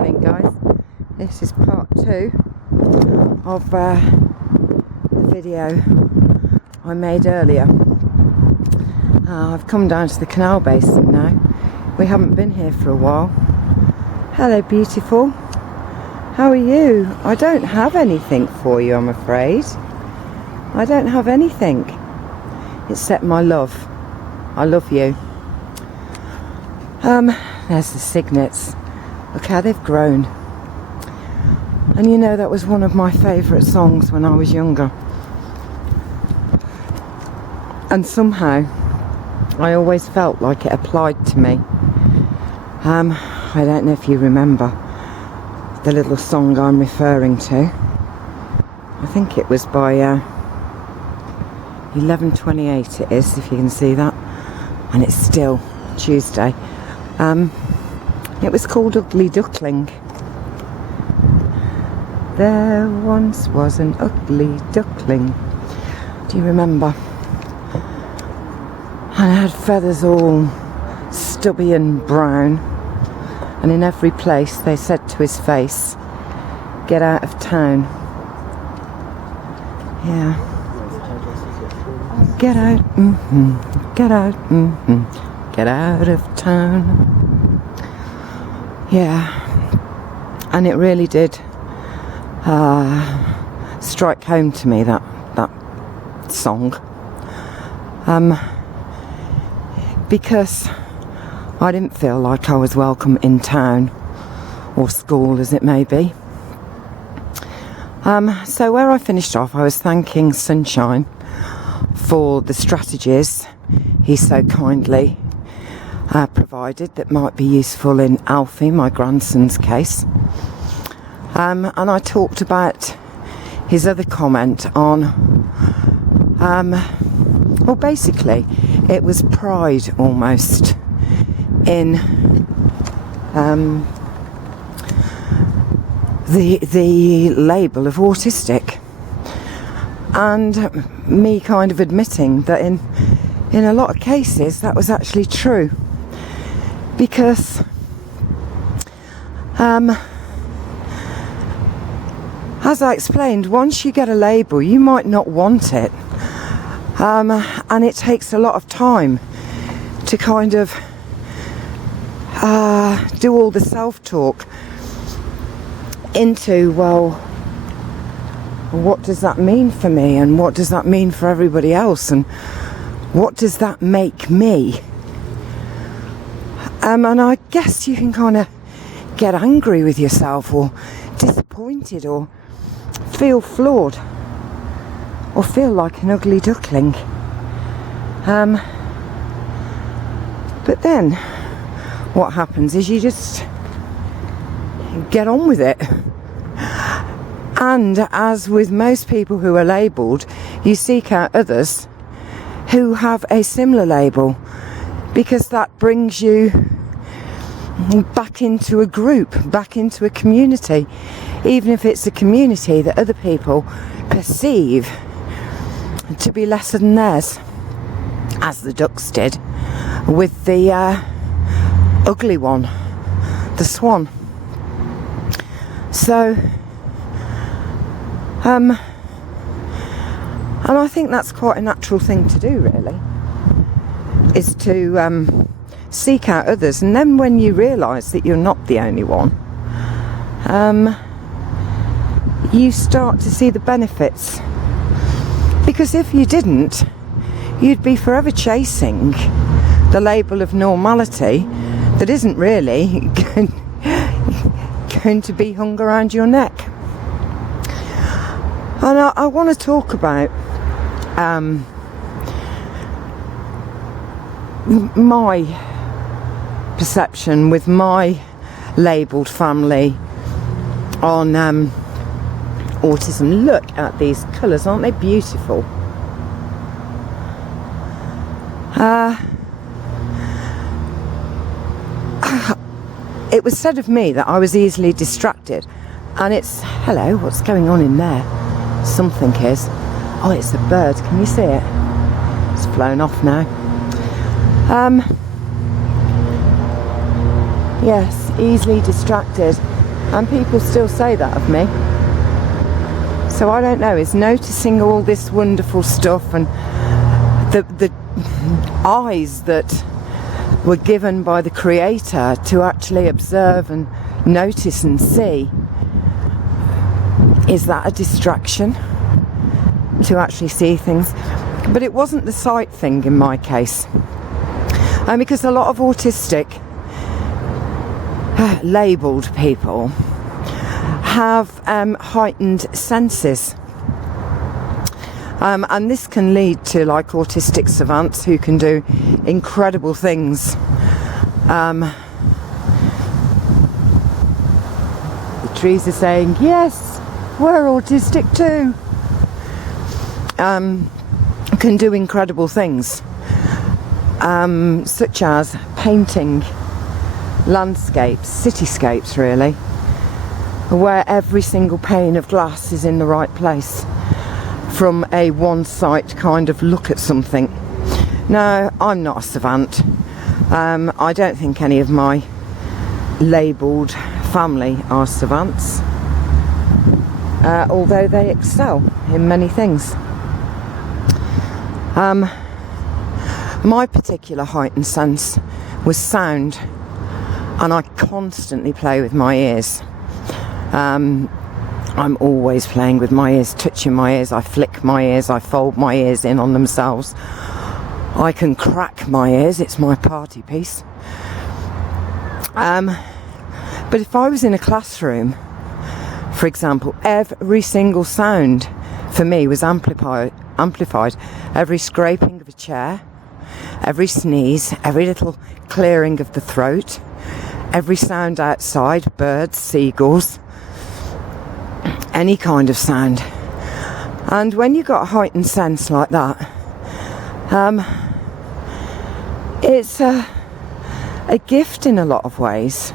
morning, guys. This is part 2 of the video I made earlier. I've come down to the Canal Basin now. We haven't been here for a while. Hello, beautiful. How are you? I don't have anything for you, I'm afraid. I don't have anything except my love. I love you. There's the cygnets. Look how they've grown. And you know, that was one of my favourite songs when I was younger. And somehow I always felt like it applied to me. I don't know if you remember the little song I'm referring to. I think it was by 11:28 it is, if you can see that. And it's still Tuesday. It was called Ugly Duckling. There once was an ugly duckling. Do you remember? And it had feathers all stubby and brown. And in every place they said to his face, "Get out of town." Yeah. Get out, get out, get out of town. Yeah, and it really did strike home to me, that song, because I didn't feel like I was welcome in town or school, as it may be. So where I finished off, I was thanking Sunshine for the strategies he so kindly provided that might be useful in Alfie, my grandson's case. And I talked about his other comment on, well, basically it was pride almost in the label of autistic, and me kind of admitting that in a lot of cases that was actually true, because as I explained, once you get a label you might not want it, and it takes a lot of time to kind of do all the self-talk into, well, what does that mean for me, and what does that mean for everybody else, and what does that make me? And I guess you can kind of get angry with yourself, or disappointed, or feel flawed, or feel like an ugly duckling. But then what happens is you just get on with it. And as with most people who are labelled, you seek out others who have a similar label, because that brings you back into a group, back into a community, even if it's a community that other people perceive to be lesser than theirs, as the ducks did with the ugly one, the swan. So and I think that's quite a natural thing to do, really, is to seek out others. And then when you realise that you're not the only one, you start to see the benefits. Because if you didn't, you'd be forever chasing the label of normality that isn't really going to be hung around your neck. And I want to talk about my perception with my labelled family on autism. Look at these colours, aren't they beautiful? It was said of me that I was easily distracted, and it's, hello, what's going on in there? Something is. Oh, it's a bird, can you see it? It's flown off now. Yes, easily distracted. And people still say that of me. So I don't know, it's noticing all this wonderful stuff and the eyes that were given by the Creator to actually observe and notice and see. Is that a distraction to actually see things? But it wasn't the sight thing in my case. Because a lot of autistic labelled people have heightened senses. And this can lead to like autistic savants who can do incredible things. The trees are saying, yes, we're autistic too. Can do incredible things, such as painting landscapes, cityscapes really, where every single pane of glass is in the right place from a one-sight kind of look at something. No, I'm not a savant. I don't think any of my labelled family are savants, although they excel in many things. My particular heightened sense was sound, and I constantly play with my ears. I'm always playing with my ears, touching my ears. I flick my ears, I fold my ears in on themselves. I can crack my ears, it's my party piece. But if I was in a classroom, for example, every single sound for me was amplified. Every scraping of a chair, every sneeze, every little clearing of the throat, every sound outside, birds, seagulls, any kind of sound. And when you've got a heightened sense like that, it's a gift in a lot of ways.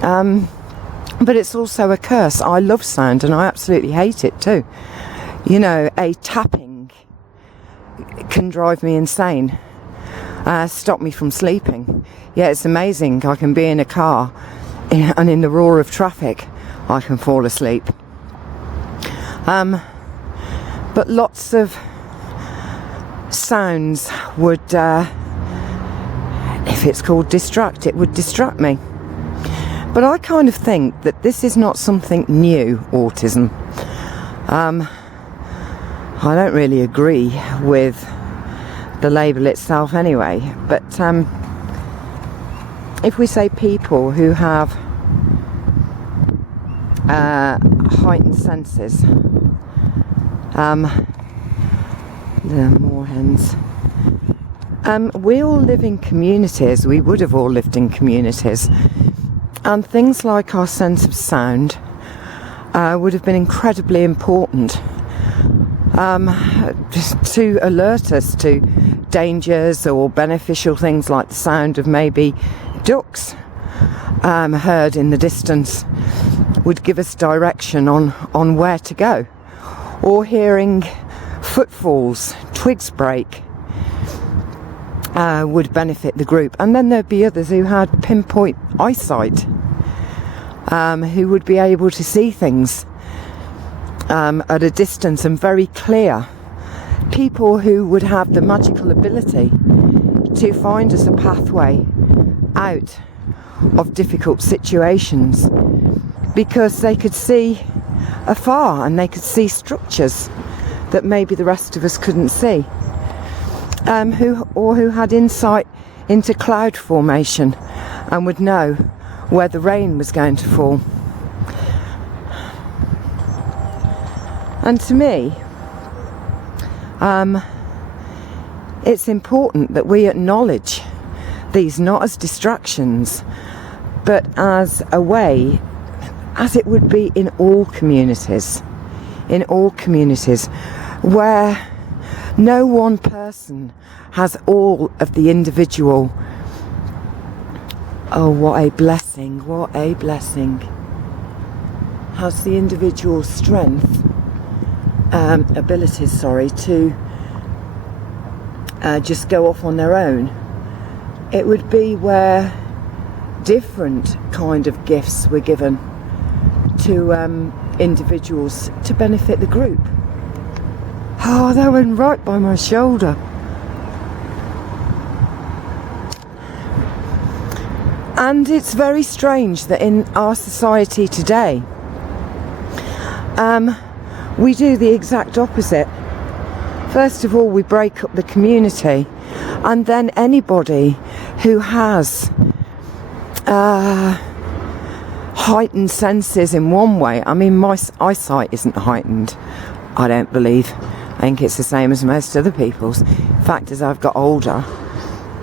But it's also a curse. I love sound and I absolutely hate it too. You know, a tapping can drive me insane, stop me from sleeping. Yeah, it's amazing. I can be in a car and in the roar of traffic I can fall asleep. But lots of sounds would, if it's called distract, it would distract me. But I kind of think that this is not something new, autism. I don't really agree with the label itself anyway, but if we say people who have heightened senses, the moorhens, we all live in communities, we would have all lived in communities, and things like our sense of sound would have been incredibly important. Just to alert us to dangers or beneficial things like the sound of maybe ducks heard in the distance would give us direction on where to go, or hearing footfalls, twigs break would benefit the group. And then there'd be others who had pinpoint eyesight, who would be able to see things at a distance and very clear. People who would have the magical ability to find us a pathway out of difficult situations because they could see afar and they could see structures that maybe the rest of us couldn't see, who had insight into cloud formation and would know where the rain was going to fall. And to me, it's important that we acknowledge these not as distractions, but as a way, as it would be in all communities, where no one person has all of the individual, oh, what a blessing, has the individual strength, abilities, to just go off on their own. It would be where different kind of gifts were given to individuals to benefit the group. Oh, that went right by my shoulder. And it's very strange that in our society today, we do the exact opposite. First of all, we break up the community, and then anybody who has heightened senses in one way. I mean, my eyesight isn't heightened, I don't believe. I think it's the same as most other people's. In fact, as I've got older,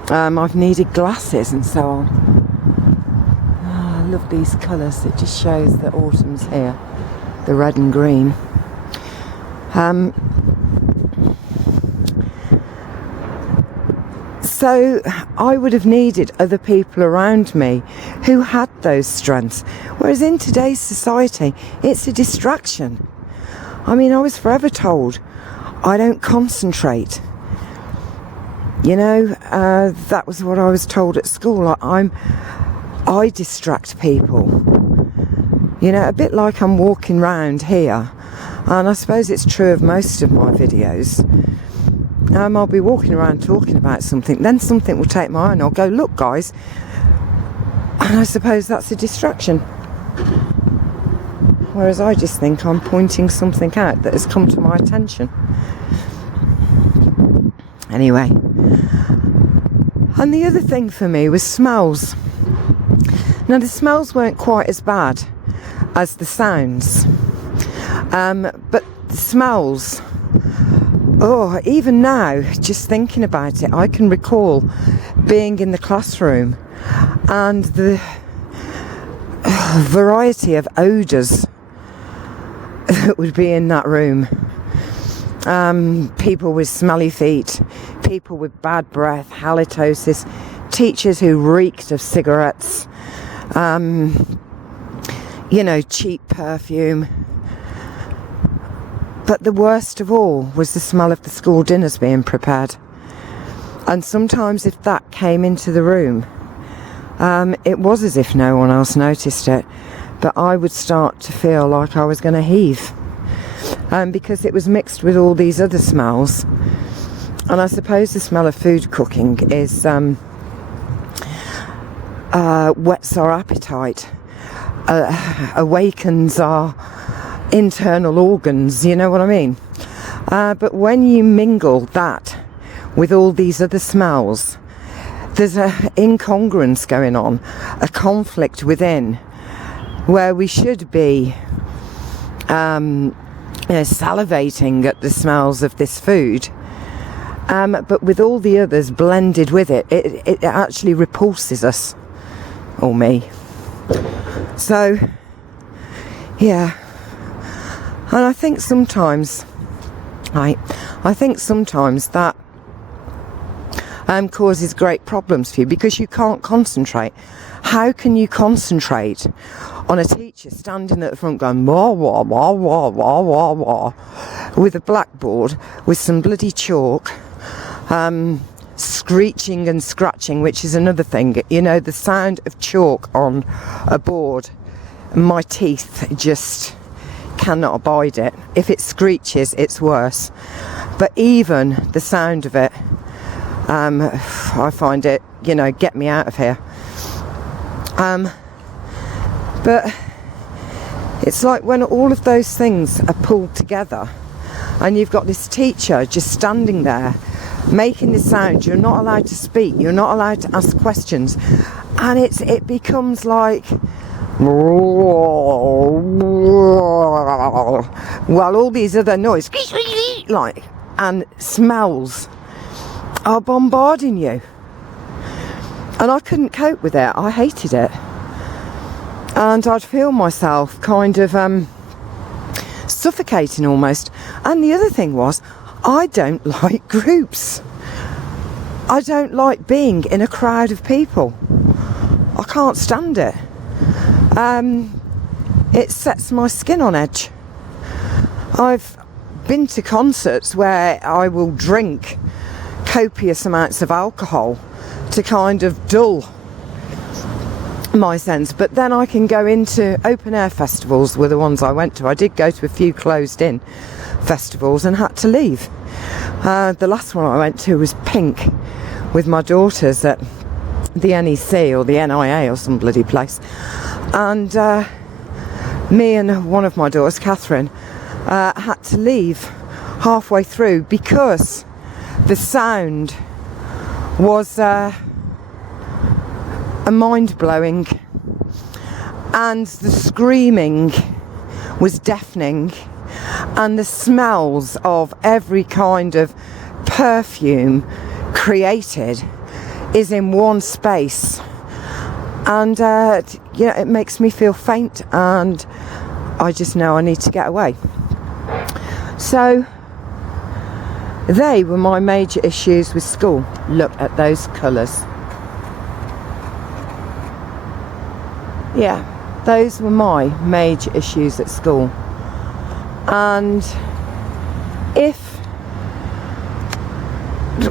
I've needed glasses and so on. Oh, I love these colours. It just shows that autumn's here, the red and green. So I would have needed other people around me who had those strengths. Whereas in today's society, it's a distraction. I mean, I was forever told I don't concentrate. You know, that was what I was told at school. I distract people. You know, a bit like I'm walking round here. And I suppose it's true of most of my videos. I'll be walking around talking about something, then something will take my eye and I'll go, look guys, and I suppose that's a distraction. Whereas I just think I'm pointing something out that has come to my attention. Anyway, and the other thing for me was smells. Now the smells weren't quite as bad as the sounds, but the smells, oh, even now, just thinking about it, I can recall being in the classroom and the variety of odours that would be in that room. People with smelly feet, people with bad breath, halitosis, teachers who reeked of cigarettes, you know, cheap perfume. But the worst of all was the smell of the school dinners being prepared. And sometimes if that came into the room, it was as if no one else noticed it, but I would start to feel like I was going to heave, because it was mixed with all these other smells. And I suppose the smell of food cooking is whets our appetite, awakens our internal organs, you know what I mean? But when you mingle that with all these other smells, there's an incongruence going on, a conflict within, where we should be salivating at the smells of this food, but with all the others blended with it, it actually repulses us, or me. So, yeah. And I think sometimes that causes great problems for you, because you can't concentrate. How can you concentrate on a teacher standing at the front going wah wah wah wah wah wah wah with a blackboard with some bloody chalk, screeching and scratching, which is another thing. You know, the sound of chalk on a board, my teeth just cannot abide it. If it screeches, it's worse. But even the sound of it, I find it, you know, get me out of here. But it's like when all of those things are pulled together and you've got this teacher just standing there making the sound, you're not allowed to speak, you're not allowed to ask questions, and it becomes like while all these other noises like and smells are bombarding you. And I couldn't cope with it. I hated it. And I'd feel myself kind of suffocating almost. And the other thing was, I don't like groups. I don't like being in a crowd of people. I can't stand it. It sets my skin on edge. I've been to concerts where I will drink copious amounts of alcohol to kind of dull my sense. But then I can go into open air festivals, were the ones I went to. I did go to a few closed in festivals and had to leave. The last one I went to was Pink with my daughters at the NEC or the NIA or some bloody place, and me and one of my daughters, Catherine, had to leave halfway through because the sound was mind-blowing and the screaming was deafening, and the smells of every kind of perfume created is in one space, and it makes me feel faint, and I just know I need to get away. So they were my major issues with school. Look at those colours. Yeah, those were my major issues at school. And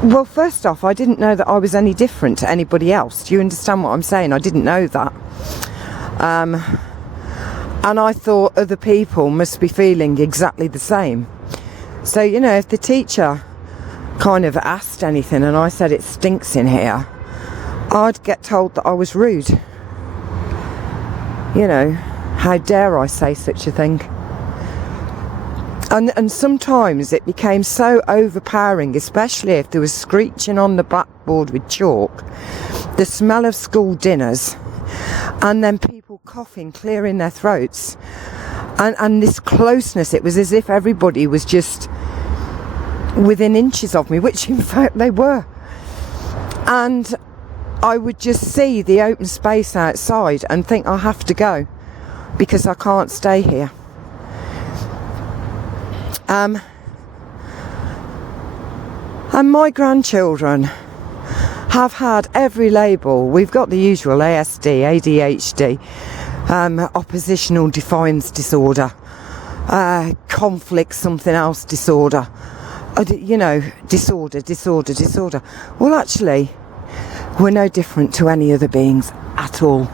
well, first off, I didn't know that I was any different to anybody else. Do you understand what I'm saying? I didn't know that. And I thought other people must be feeling exactly the same. So, if the teacher kind of asked anything and I said it stinks in here, I'd get told that I was rude. How dare I say such a thing? And sometimes it became so overpowering, especially if there was screeching on the blackboard with chalk, the smell of school dinners, and then people coughing, clearing their throats, and this closeness. It was as if everybody was just within inches of me, which in fact they were. And I would just see the open space outside and think, I have to go because I can't stay here. And my grandchildren have had every label. We've got the usual ASD, ADHD, oppositional defiance disorder, conflict something else disorder, disorder. Well, actually, we're no different to any other beings at all.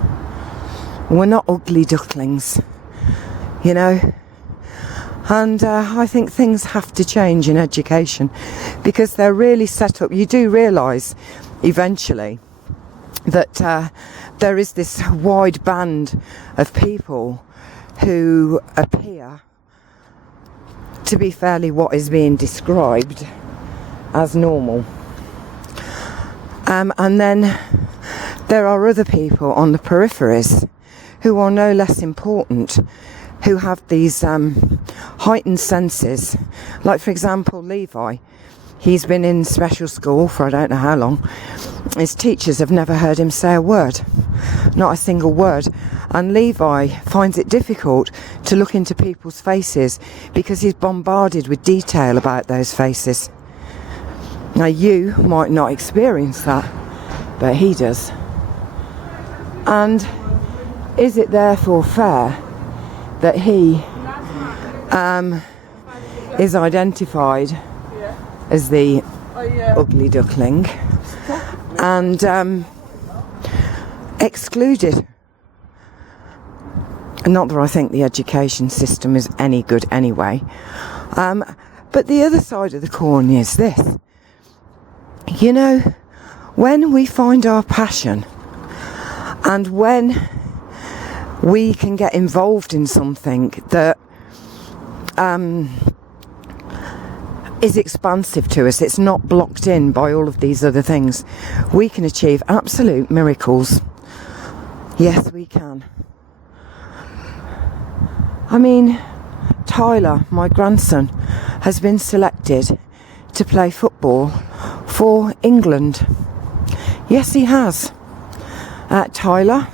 We're not ugly ducklings, And I think things have to change in education because they're really set up. You do realise eventually that there is this wide band of people who appear to be fairly what is being described as normal. And then there are other people on the peripheries who are no less important, who have these heightened senses. Like, for example, Levi. He's been in special school for I don't know how long. His teachers have never heard him say a word. Not a single word. And Levi finds it difficult to look into people's faces because he's bombarded with detail about those faces. Now, you might not experience that, but he does. And is it therefore fair that he is identified as the ugly duckling and excluded? Not that I think the education system is any good anyway, but the other side of the coin is this. When we find our passion and when we can get involved in something that is expansive to us, it's not blocked in by all of these other things, we can achieve absolute miracles. Yes, we can. I mean, Tyler, my grandson, has been selected to play football for England. Yes, he has. Tyler.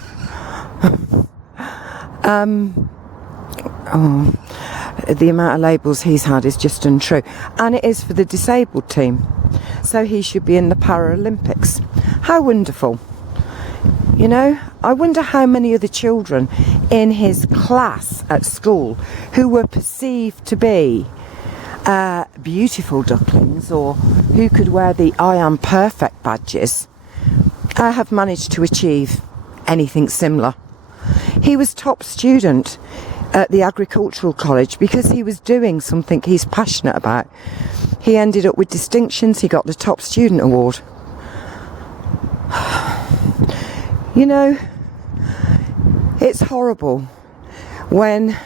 The amount of labels he's had is just untrue. And it is for the disabled team. So he should be in the Paralympics. How wonderful. I wonder how many other children in his class at school who were perceived to be beautiful ducklings, or who could wear the I am perfect badges, have managed to achieve anything similar. He was top student at the agricultural college because he was doing something he's passionate about. He ended up with distinctions. He got the top student award. You know, it's horrible when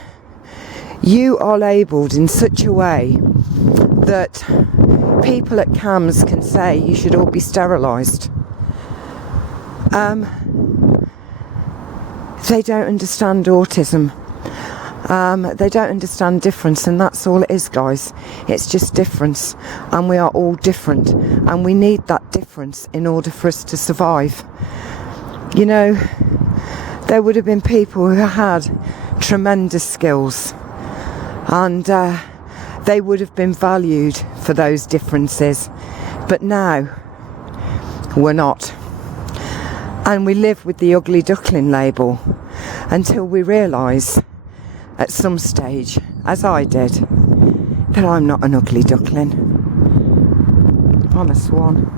you are labelled in such a way that people at CAMS can say you should all be sterilised. They don't understand autism. They don't understand difference, and that's all it is, guys. It's just difference, and we are all different, and we need that difference in order for us to survive. You know, there would have been people who had tremendous skills, and they would have been valued for those differences, but now we're not. And we live with the ugly duckling label until we realise at some stage, as I did, that I'm not an ugly duckling. I'm a swan.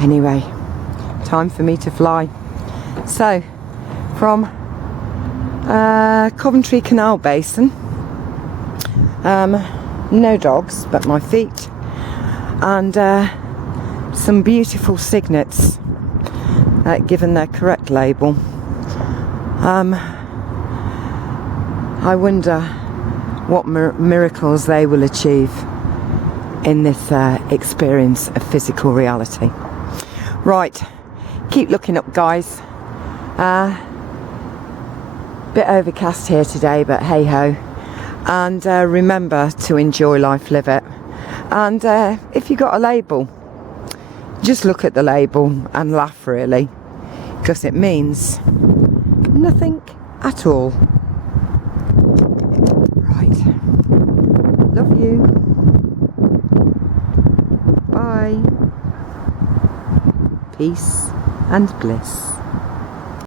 Anyway, time for me to fly. So, from Coventry Canal Basin, no dogs but my feet, and some beautiful cygnets, given their correct label. I wonder what miracles they will achieve in this experience of physical reality. Right, keep looking up, guys. Bit overcast here today, but hey ho. And remember to enjoy life, live it. And if you got a label, just look at the label and laugh, really, because it means nothing at all. Right. Love you. Bye. Peace and bliss.